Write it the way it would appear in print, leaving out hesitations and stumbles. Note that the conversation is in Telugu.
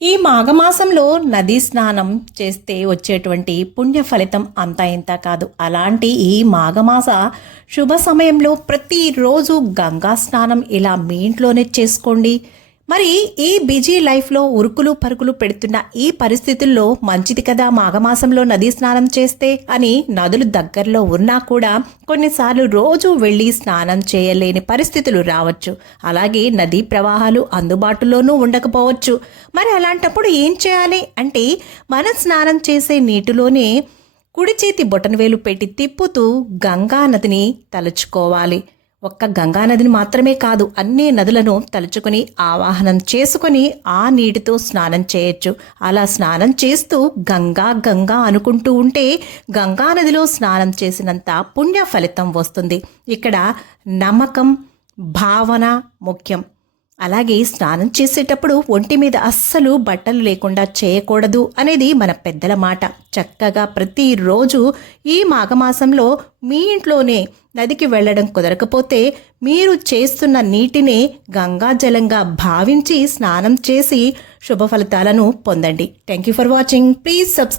ఈ మాఘమాసంలో నదీ స్నానం చేస్తే వచ్చేటువంటి పుణ్య ఫలితం అంతా ఇంత కాదు. అలాంటి ఈ మాఘమాస శుభ సమయంలో ప్రతిరోజు గంగా స్నానం ఇలా మీ ఇంట్లోనే చేసుకోండి. మరి ఈ బిజీ లైఫ్లో ఉరుకులు పరుగులు పెడుతున్న ఈ పరిస్థితుల్లో మంచిది కదా మాఘమాసంలో నదీ స్నానం చేస్తే అని నదులు దగ్గరలో ఉన్నా కూడా కొన్నిసార్లు రోజు వెళ్ళి స్నానం చేయలేని పరిస్థితులు రావచ్చు. అలాగే నదీ ప్రవాహాలు అందుబాటులోనూ ఉండకపోవచ్చు. మరి అలాంటప్పుడు ఏం చేయాలి అంటే మనం స్నానం చేసే నీటిలోనే కుడి చేతి బొటనవేలు పెట్టి తిప్పుతూ గంగా నదిని తలుచుకోవాలి. ఒక్క గంగా నదిని మాత్రమే కాదు, అన్ని నదులను తలుచుకొని ఆవాహనం చేసుకొని ఆ నీటితో స్నానం చేయొచ్చు. అలా స్నానం చేస్తూ గంగా గంగా అనుకుంటూ ఉంటే గంగా నదిలో స్నానం చేసినంత పుణ్య ఫలితం వస్తుంది. ఇక్కడ నమ్మకం, భావన ముఖ్యం. అలాగే స్నానం చేసేటప్పుడు ఒంటి మీద అస్సలు బట్టలు లేకుండా చేయకూడదు అనేది మన పెద్దల మాట. చక్కగా ప్రతిరోజు ఈ మాఘమాసంలో మీ ఇంట్లోనే నదికి వెళ్ళడం కుదరకపోతే మీరు చేస్తున్న నీటినే గంగా జలంగా భావించి స్నానం చేసి శుభ ఫలితాలను పొందండి. Thank you for watching. Please subscribe.